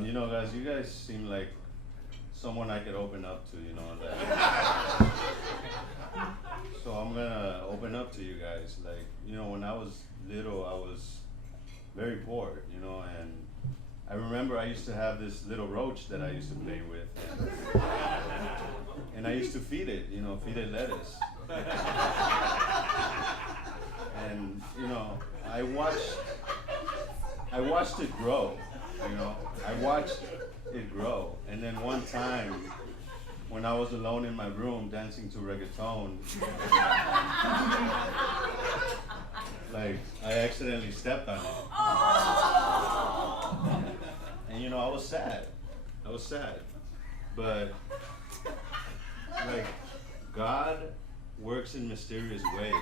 You know, guys, you guys seem like someone I could open up to, you know. Like, so I'm gonna open up to you guys. Like, you know, when I was little, I was very poor, you know, and I remember I used to have this little roach that I used to play with, and I used to feed it, you know, feed it lettuce. And you know, I watched it grow, you know. I watched it grow, and then one time, when I was alone in my room dancing to reggaeton, like I accidentally stepped on it, and you know, I was sad. But like God works in mysterious ways,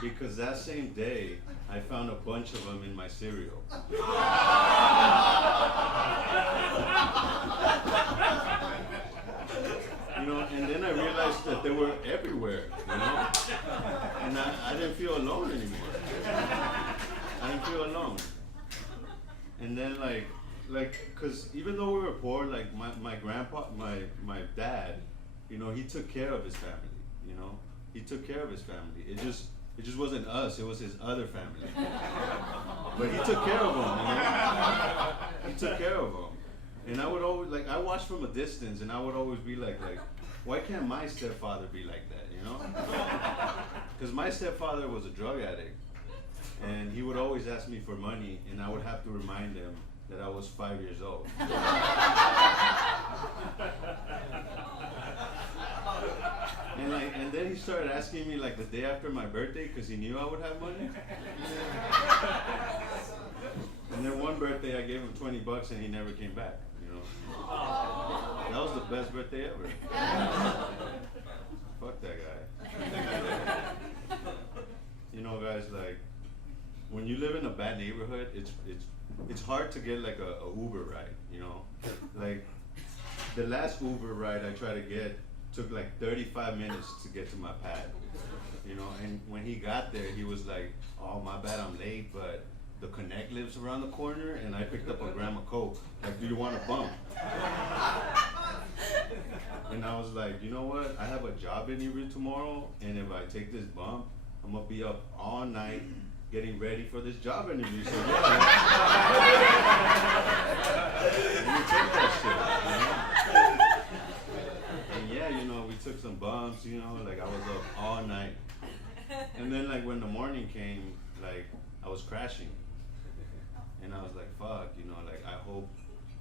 because that same day I found a bunch of them in my cereal. You know, and then I realized that they were everywhere, you know, and I didn't feel alone anymore. I didn't feel alone. And then cause even though we were poor, like my grandpa, my dad, you know, he took care of his family, you know, he took care of his family. It just wasn't us, it was his other family. But he took care of them, you know, he took care of them. And I would always, like, I watched from a distance, and I would always be like, why can't my stepfather be like that, you know? Because my stepfather was a drug addict, and he would always ask me for money, and I would have to remind him that I was 5 years old. And then he started asking me like the day after my birthday, because he knew I would have money. And then one birthday I gave him $20 and he never came back, you know. That was the best birthday ever. Fuck that guy. You know, guys, like, when you live in a bad neighborhood, it's hard to get like a Uber ride, you know. Like, the last Uber ride I tried to get took like 35 minutes to get to my pad, you know. And when he got there, he was like, "Oh, my bad, I'm late, but the Connect lives around the corner, and I picked up a gram of coke. Like, do you want a bump?" And I was like, you know what? I have a job interview tomorrow, and if I take this bump, I'm gonna be up all night getting ready for this job interview. So yeah, let me take that shit, you know? And yeah, you know, we took some bumps, you know, like I was up all night. And then like when the morning came, like I was crashing. And I was like, fuck, you know, like I hope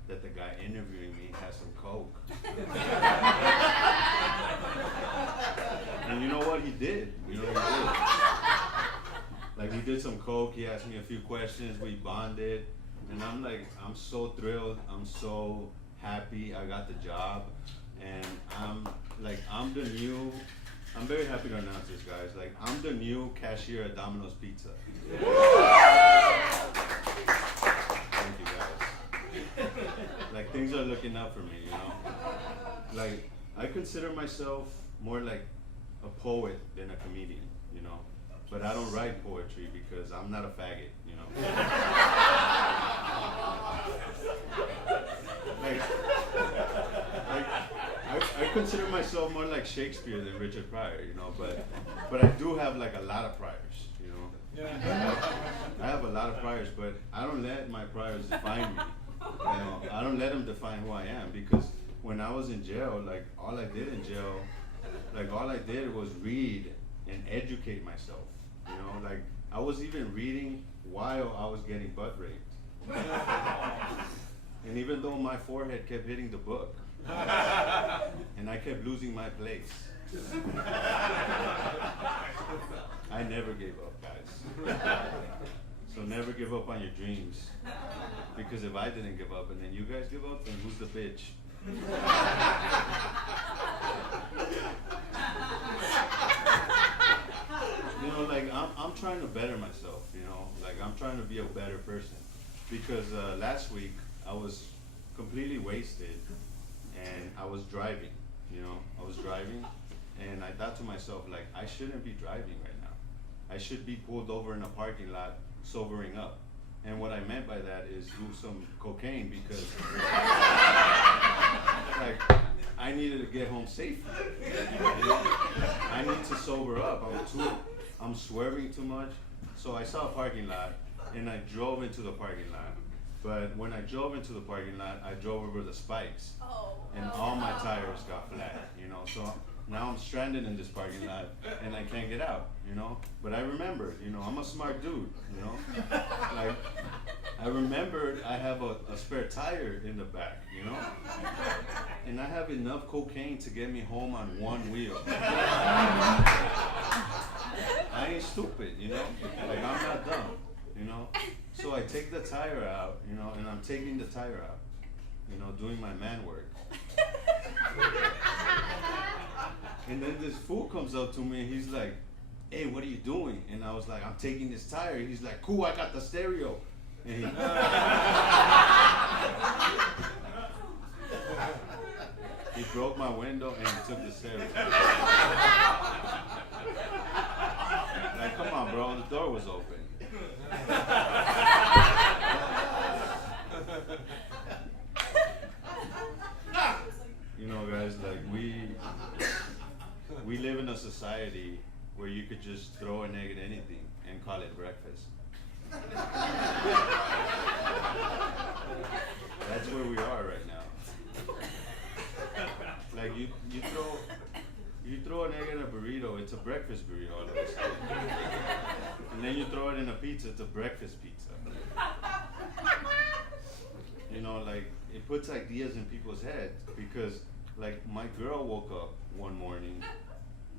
that the guy interviewing me has some coke. And you know what he did? You know what he did? Like he did some coke, he asked me a few questions, we bonded. And I'm like, I'm so thrilled, I'm so happy I got the job. And I'm very happy to announce this, guys. Like, I'm the new cashier at Domino's Pizza. Thank you, guys. Like, things are looking up for me, you know? Like, I consider myself more like a poet than a comedian, you know? But I don't write poetry because I'm not a faggot, you know? I consider myself more like Shakespeare than Richard Pryor, you know, but I do have like a lot of priors, you know. I have a lot of priors, but I don't let my priors define me. You know, I don't let them define who I am, because when I was in jail, like all I did was read and educate myself. You know, like I was even reading while I was getting butt raped. And even though my forehead kept hitting the book, and I kept losing my place, I never gave up, guys. So never give up on your dreams, because if I didn't give up and then you guys give up, then who's the bitch? You know, like I'm trying to better myself, you know, like I'm trying to be a better person, because last week I was completely wasted and I was driving, you know, and I thought to myself, like, I shouldn't be driving right now. I should be pulled over in a parking lot sobering up, And what I meant by that is do some cocaine because like I needed to get home safely. You know? I need to sober up. I'm swerving too much. So I saw a parking lot and I drove into the parking lot. But when I drove into the parking lot, I drove over the spikes. And all my tires got flat, you know. So now I'm stranded in this parking lot and I can't get out, you know. But I remembered, you know, I'm a smart dude, you know. Like I remembered I have a spare tire in the back, you know. And I have enough cocaine to get me home on one wheel. I ain't stupid, you know. Like I'm not dumb, you know. So I take the tire out, you know, and I'm taking the tire out, you know, doing my man work. And then this fool comes up to me and he's like, hey, what are you doing? And I was like, I'm taking this tire. He's like, cool, I got the stereo. And he broke my window and he took the stereo. Like, come on, bro, the door was open. You know, guys, like we live in a society where you could just throw an egg at anything and call it breakfast. That's where we are right now. Like you throw an egg in a burrito, it's a breakfast burrito all of a sudden. And then you throw it in a pizza, it's a breakfast pizza. You know, like it puts ideas in people's heads because like my girl woke up one morning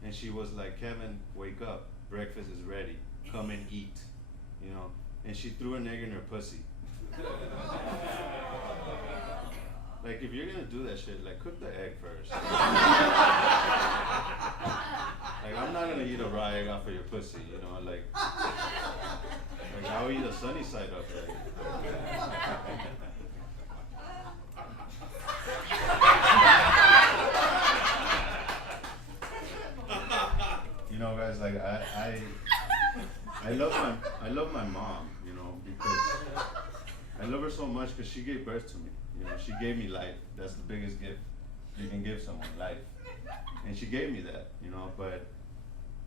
and she was like, Kevin, wake up, breakfast is ready, come and eat, you know, and she threw an egg in her pussy. Like if you're gonna do that shit, like cook the egg first. Like I'm not gonna eat a raw egg off of your pussy, you know, like I'll eat a sunny side up egg. You know, guys, like I love my mom, you know, because I love her so much because she gave birth to me. You know, she gave me life. That's the biggest gift you can give someone, life. And she gave me that, you know, but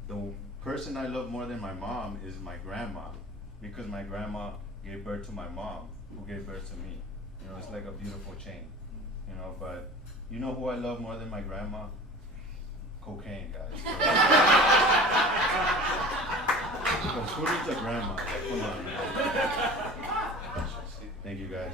the person I love more than my mom is my grandma, because my grandma gave birth to my mom, who gave birth to me. You know, it's like a beautiful chain, you know, but you know who I love more than my grandma? Cocaine, guys. Because who needs a grandma? Like, come on, man. Thank you, guys.